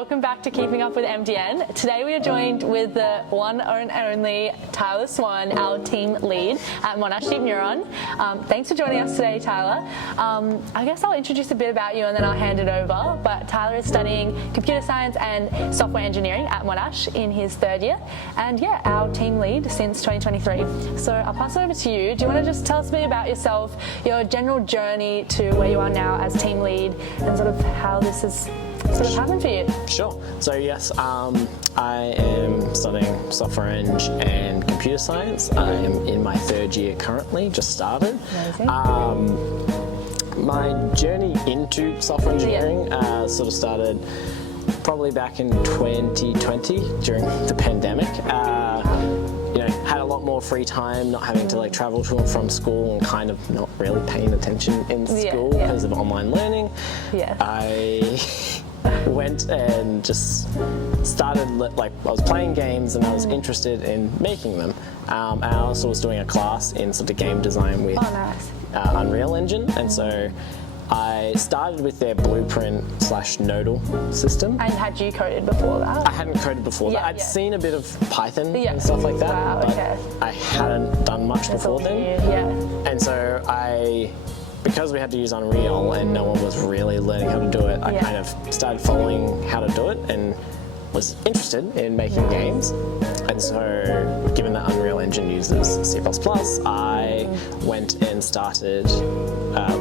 welcome back to Keeping Up With MDN. Today we are joined with the one and only Tyler Swann, our team lead at Monash Deep Neuron. Thanks for joining us today, Tyler. I guess I'll introduce a bit about you and then I'll hand it over. But Tyler is studying computer science and software engineering at Monash in his third year. And yeah, our team lead since 2023. So I'll pass it over to you. Do you want to just tell us a bit about yourself, your general journey to where you are now as team lead, and sort of how this has sort of happened for you? Sure. So yes, I am studying software and computer science. I am in my third year currently, just started. Amazing. My journey into software engineering sort of started probably back in 2020 during the pandemic. Had a lot more free time, not having to like travel to and from school and kind of not really paying attention in school because of online learning. Yeah. I went and just started, I was playing games and I was interested in making them. And I also was doing a class in sort of game design with Unreal Engine, and so I started with their blueprint/nodal system. And had you coded before that? I hadn't coded before that. I'd seen a bit of Python and stuff like that, but I hadn't done much before then. And so because we had to use Unreal and no one was really learning how to do it, I kind of started following how to do it and was interested in making games. And so, given that Unreal Engine uses C++, I went and started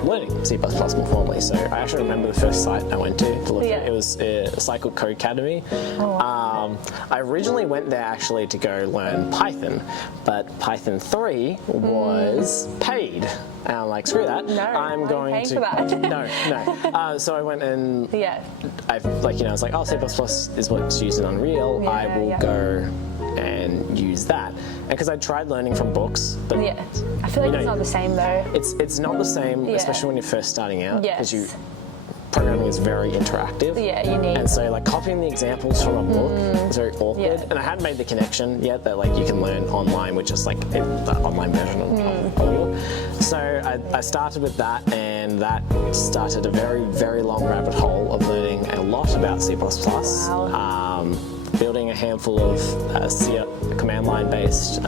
learning C++ more formally. So I actually remember the first site I went to look at. It was a site called Codecademy. I originally went there actually to go learn Python, but Python 3 was paid. And I'm like, screw that. No, I'm going to. For that. No. So I went and I was like, oh, C++ is what's used in Unreal. I will go and use that. And because I tried learning from books, but I feel like it's not the same though. It's not the same, especially when you're first starting out, because programming is very interactive. Yeah, you need. And so like copying the examples from a book is very awkward. And I hadn't made the connection yet that like you can learn online with just like the online version of Google. So I started with that, and that started a very, very long rabbit hole of learning a lot about C++. Building a handful of command line based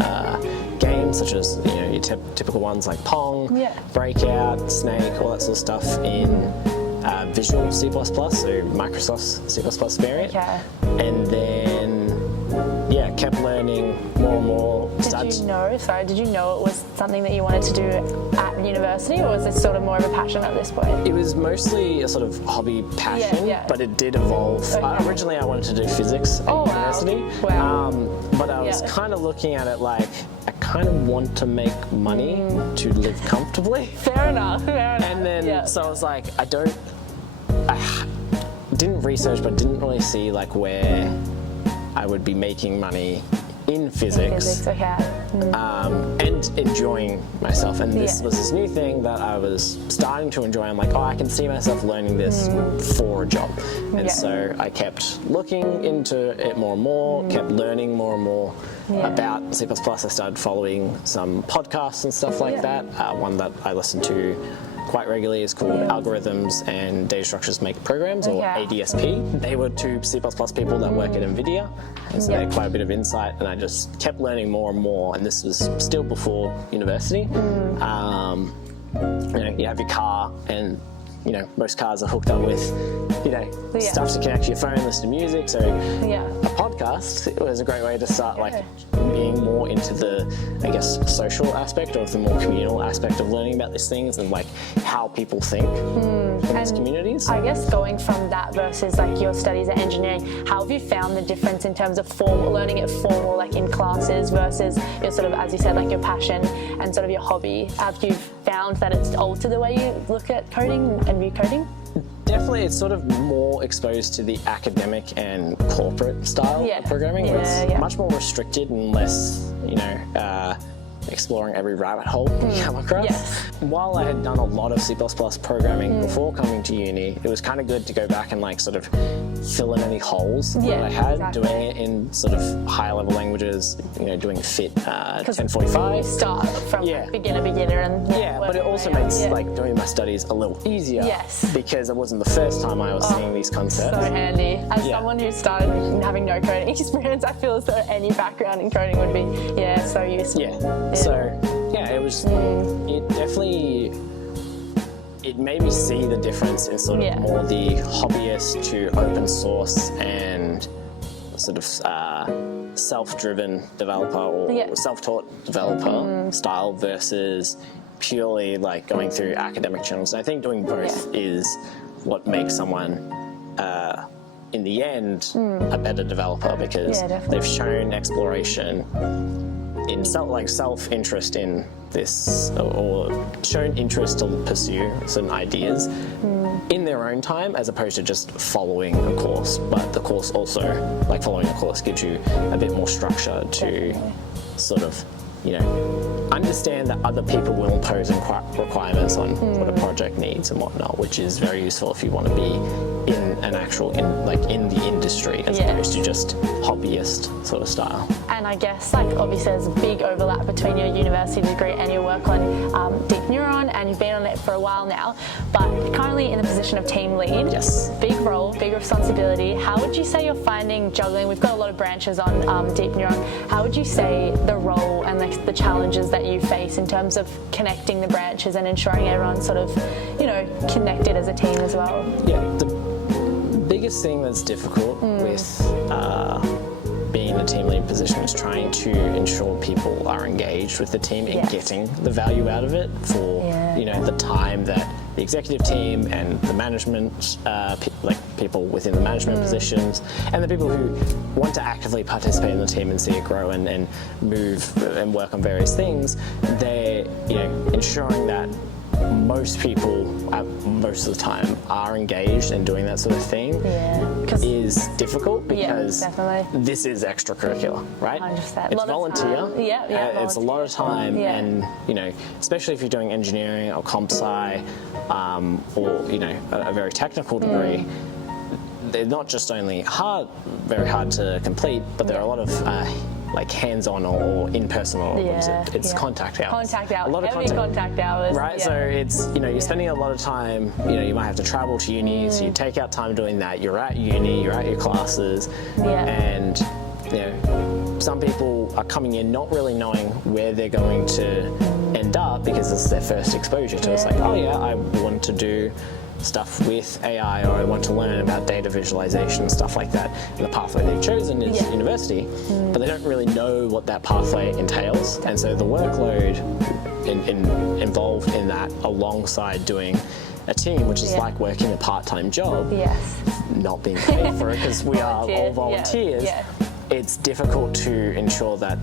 games, such as your typical ones like Pong, Breakout, Snake, all that sort of stuff in Visual C++, so Microsoft's C++ variant. And then kept learning more and more. Did you know it was something that you wanted to do at university, or was it sort of more of a passion at this point? It was mostly a sort of hobby passion, but it did evolve. Originally I wanted to do physics at university, but I was kind of looking at it like, I kind of want to make money to live comfortably. Fair enough. And then, so I was like, I didn't research, but didn't really see like where I would be making money in physics, and enjoying myself. And this was this new thing that I was starting to enjoy. I'm like, I can see myself learning this for a job. And so I kept looking into it more and more, kept learning more and more about C++. I started following some podcasts and stuff like that. One that I listened to quite regularly is called Algorithms and Data Structures Make Programs, or ADSP. They were two C++ people that work at NVIDIA, and so they had quite a bit of insight, and I just kept learning more and more, and this was still before university. You have your car, and most cars are hooked up with stuff to connect to your phone, listen to music, so a podcast was a great way to start being more into the, I guess, social aspect, or the more communal aspect of learning about these things and like how people think in these communities. I guess going from that versus like your studies at engineering, how have you found the difference in terms of formal learning it formal, like in classes, versus your sort of, as you said, like your passion and sort of your hobby? Have you found that it's altered the way you look at coding and view coding? Definitely, it's sort of more exposed to the academic and corporate style of programming, where it's much more restricted and less, exploring every rabbit hole you come across. Yes. While I had done a lot of C++ programming before coming to uni, it was kind of good to go back and like sort of fill in any holes that I had, doing it in sort of higher level languages, you know, doing fit 1045. You start from beginner and but it also makes like doing my studies a little easier because it wasn't the first time I was seeing these concepts. So handy. As someone who started having no coding experience, I feel as though any background in coding would be so useful. So it was it definitely it made me see the difference in sort of more the hobbyist to open source and sort of self-driven developer or self-taught developer style versus purely like going through academic channels. And I think doing both is what makes someone in the end a better developer, because they've shown exploration in self-interest in this, or shown interest to pursue certain ideas in their own time, as opposed to just following a course. But the course also, like following a course, gives you a bit more structure to sort of, you know, understand that other people will impose requirements on what a project needs and whatnot, which is very useful if you want to be in an actual, in the industry, as opposed to just hobbyist sort of style. And I guess, like, obviously there's a big overlap between your university degree and your work on Deep Neuron, and you've been on it for a while now, but currently in the position of team lead. Yes. Big role, big responsibility. How would you say you're finding juggling? We've got a lot of branches on Deep Neuron. How would you say the role and the challenges that you face in terms of connecting the branches and ensuring everyone's sort of, you know, connected as a team as well? Yeah, the biggest thing that's difficult with being in a team lead position is trying to ensure people are engaged with the team and getting the value out of it for you know, the time that the executive team and the management, people within the management positions, and the people who want to actively participate in the team and see it grow and move and work on various things, they're, you know, ensuring that most people most of the time are engaged and doing that sort of thing is difficult, because this is extracurricular, right? 100%. It's volunteer. It's a lot of time, and you know, especially if you're doing engineering or comp sci, or you know, a very technical degree. They're not just only very hard to complete, but there are a lot of like hands-on or in-person, or it's contact hours. Contact hours. A lot of contact hours. Right, so it's, you know, you're spending a lot of time, you know, you might have to travel to uni, so you take out time doing that. You're at uni, you're at your classes, and, you know, some people are coming in not really knowing where they're going to end up, because it's their first exposure to it. It's like, oh yeah, I want to do stuff with AI, or I want to learn about data visualization, stuff like that. And the pathway they've chosen is university, but they don't really know what that pathway entails. And so the workload involved in that, alongside doing a team, which is like working a part-time job, not being paid for it, because we are all volunteers, it's difficult to ensure that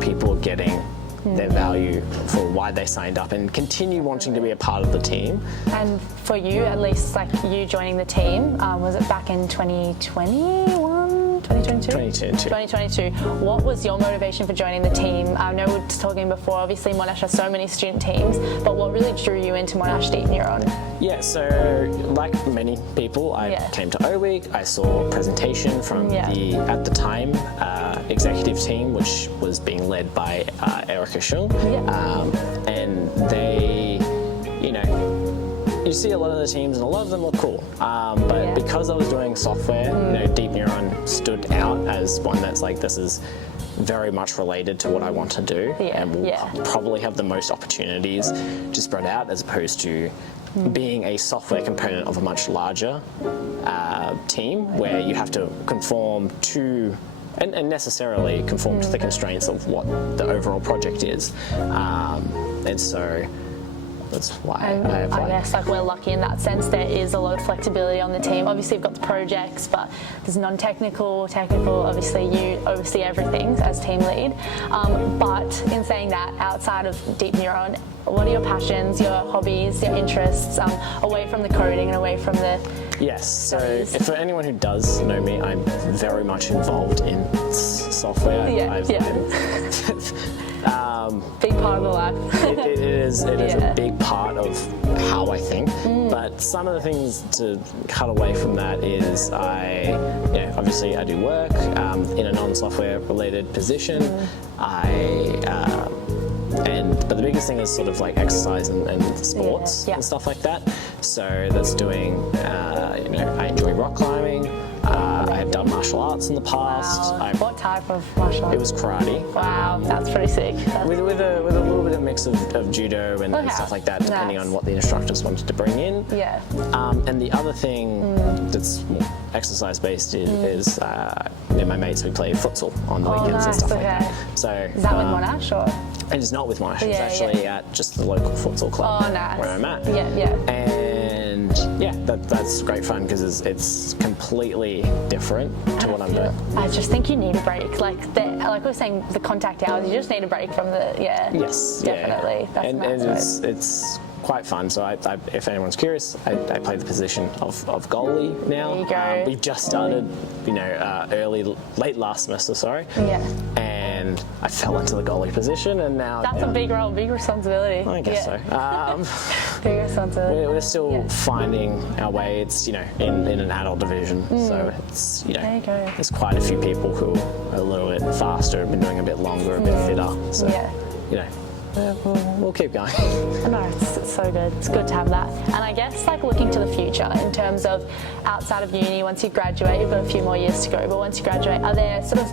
people are getting their value for why they signed up and continue wanting to be a part of the team. And for you, at least, like you joining the team, was it back in 2021? 2022. What was your motivation for joining the team? I know we were talking before, obviously Monash has so many student teams, but what really drew you into Monash Deep Neuron? Yeah, so like many people, I came to O Week, I saw a presentation from the, at the time, executive team, which was being led by Erica Schung, and they, you know, you see a lot of the teams and a lot of them look cool, but because I was doing software, you know, Deep Neuron stood out as one that's like, this is very much related to what I want to do, and will probably have the most opportunities to spread out, as opposed to being a software component of a much larger team, where you have to conform to and necessarily conform to the constraints of what the overall project is, and so that's why I applied. I guess, like, we're lucky in that sense. There is a lot of flexibility on the team. Obviously, you've got the projects, but there's non-technical, technical. Obviously, you oversee everything as team lead. But in saying that, outside of Deep Neuron, what are your passions, your hobbies, your interests, away from the coding and away from the Yes, so for anyone who does know me, I'm very much involved in software. Big part of the life. It is a big part of how I think. But some of the things to cut away from that is obviously I do work in a non-software related position. But the biggest thing is sort of like exercise and sports and stuff like that. So that's doing, I enjoy rock climbing. I have done martial arts in the past. Wow. What type of martial arts? It was karate. Wow, that's pretty sick. With a little bit of mix of judo and stuff like that, depending on what the instructors wanted to bring in. Yeah. And the other thing that's more exercise-based is my mates, we play futsal on the weekends and stuff like that. So is that with Monash or? It is not with Monash. It's actually at just the local futsal club where I'm at. Yeah. And that's great fun because it's completely different to what I'm doing. I just think you need a break. Like we were saying, the contact hours, you just need a break from the, Yes. definitely. Yeah. And it's quite fun. So I, if anyone's curious, I play the position of goalie now. There you go. We've just started, late last semester, sorry. Yeah. And I fell into the goalie position, and now that's a big role, big responsibility. I guess so. Big responsibility. We're still finding our way. It's in an adult division, so it's there you go. there's quite a few people who are a little bit faster, have been doing a bit longer, a bit fitter. So we'll keep going. I know, it's so good. It's good to have that. And I guess looking to the future in terms of outside of uni, once you graduate, you've got a few more years to go, but once you graduate, are there sort of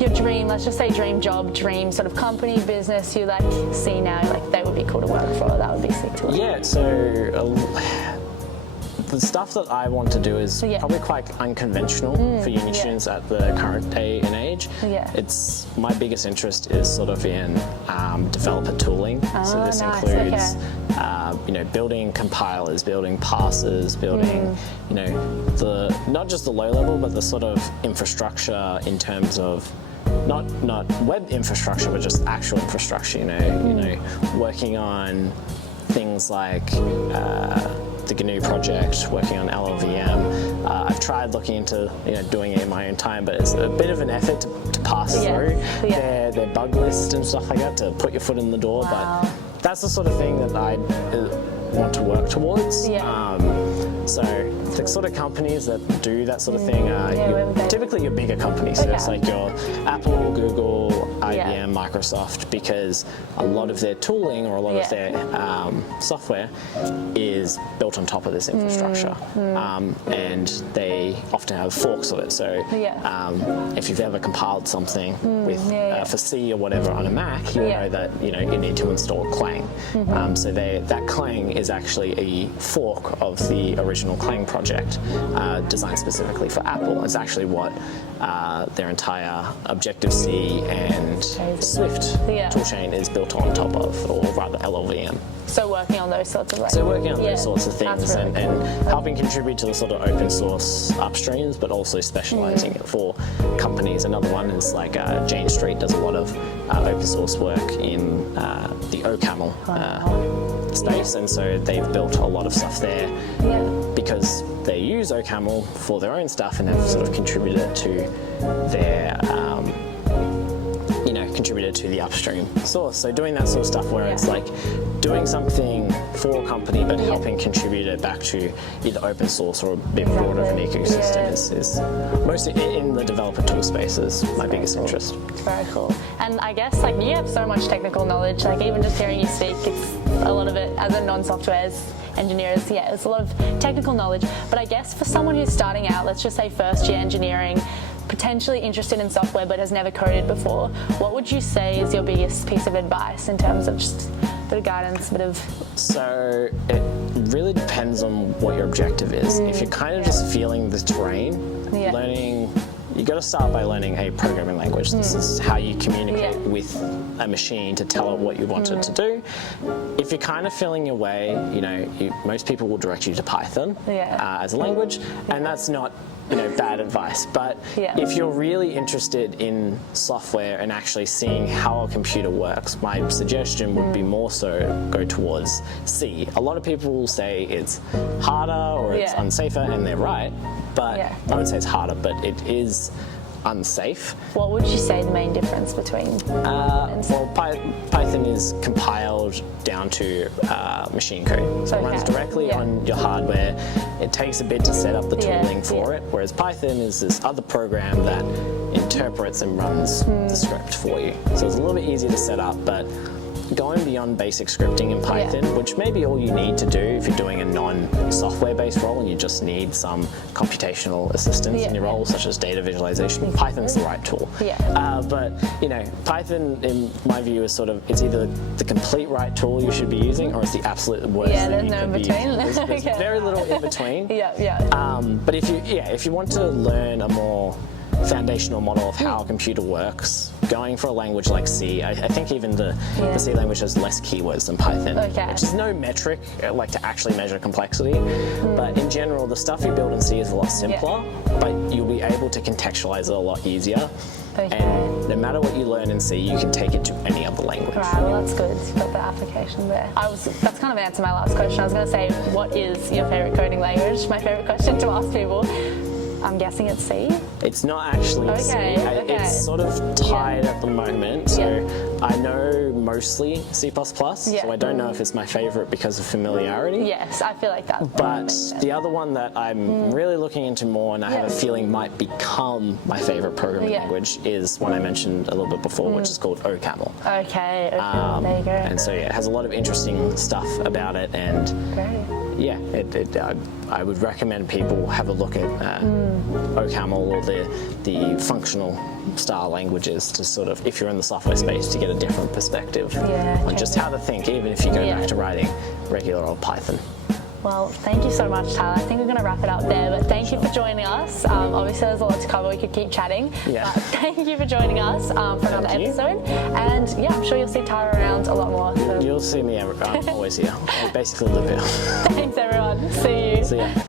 your dream, let's just say dream job, dream sort of company, business you see now, they would be cool to work for, that would be sick to work for? Yeah, so the stuff that I want to do is probably quite unconventional for uni students at the current day and age. It's my biggest interest is sort of in developer tooling. So this includes building compilers, building parsers, building not just the low level, but the sort of infrastructure in terms of not web infrastructure, but just actual infrastructure. Working on things like the GNU project, working on LLVM. I've tried looking into doing it in my own time, but it's a bit of an effort to pass through their bug list and stuff like that, to put your foot in the door. Wow. But that's the sort of thing that I want to work towards. So the sort of companies that do that sort of thing are typically your bigger companies. So it's like your Apple, Google, IBM, Microsoft, because a lot of their tooling or a lot of their software is built on top of this infrastructure. And they often have forks of it. So if you've ever compiled something with for C or whatever on a Mac, you know that you need to install Clang. So that Clang is actually a fork of the original Clang project, designed specifically for Apple. It's actually what their entire Objective-C and Swift toolchain is built on top of, or rather LLVM. So working on those sorts of those sorts of things and helping contribute to the sort of open source upstreams, but also specializing it for companies. Another one is Jane Street does a lot of open source work in the OCaml space, and so they've built a lot of stuff there because they use OCaml for their own stuff and have sort of contributed to their contributed to the upstream source. So doing that sort of stuff where it's doing something for a company but helping contribute it back to either open source or a bit broader of an ecosystem is mostly in the developer tool space is my biggest interest. Very cool. And I guess you have so much technical knowledge, even just hearing you speak, it's a lot of it as a non-software engineer, it's a lot of technical knowledge. But I guess for someone who's starting out, let's just say first year engineering, potentially interested in software but has never coded before, what would you say is your biggest piece of advice in terms of just a bit of guidance, a bit of... So it really depends on what your objective is. If you're kind of just feeling the terrain, learning... You got to start by learning a programming language. This is how you communicate with a machine to tell it what you want it to do. If you're kind of feeling your way, most people will direct you to Python as a language, and that's not bad advice. But if you're really interested in software and actually seeing how a computer works, my suggestion would be more so go towards C. A lot of people will say it's harder or it's unsafer, and they're right. But I wouldn't say it's harder, but it is unsafe. What would you say the main difference between? Well, Python is compiled down to machine code, so it runs directly on your hardware. It takes a bit to set up the tooling for it, whereas Python is this other program that interprets and runs the script for you. So it's a little bit easier to set up, but going beyond basic scripting in Python, which may be all you need to do if you're doing a non-software based role and you just need some computational assistance in your role, such as data visualization, Python's the right tool. But you know, Python, in my view, is sort of, it's either the complete right tool you should be using, or it's the absolute worst thing you could be using. There's very little in between. But if you want to learn a more foundational model of how a computer works, going for a language like C, I think even the C language has less keywords than Python, which is no metric like to actually measure complexity, but in general the stuff you build in C is a lot simpler, but you'll be able to contextualize it a lot easier. And no matter what you learn in C, you can take it to any other language. Right, well that's good. You've got the application there. That's kind of answered my last question. I was going to say, what is your favourite coding language? My favourite question to ask people. I'm guessing it's C? It's not actually C. It's sort of tied at the moment. So I know mostly C++, so I don't know if it's my favourite because of familiarity. Yes, I feel like that. But the other one that I'm really looking into more, and I have a feeling might become my favourite programming language, is one I mentioned a little bit before, which is called OCaml. Okay, there you go. And so it has a lot of interesting stuff about it, and I would recommend people have a look at OCaml or the functional style languages to sort of, if you're in the software space, to get a different perspective on just how to think, even if you go back to writing regular old Python. Well, thank you so much, Tyler. I think we're going to wrap it up there, but thank you for joining us. Obviously, there's a lot to cover. We could keep chatting. But thank you for joining us for another episode. And I'm sure you'll see Tyler around a lot more. So. You'll see me everywhere. I'm always here. I basically live here. Thanks, everyone. See you. See ya.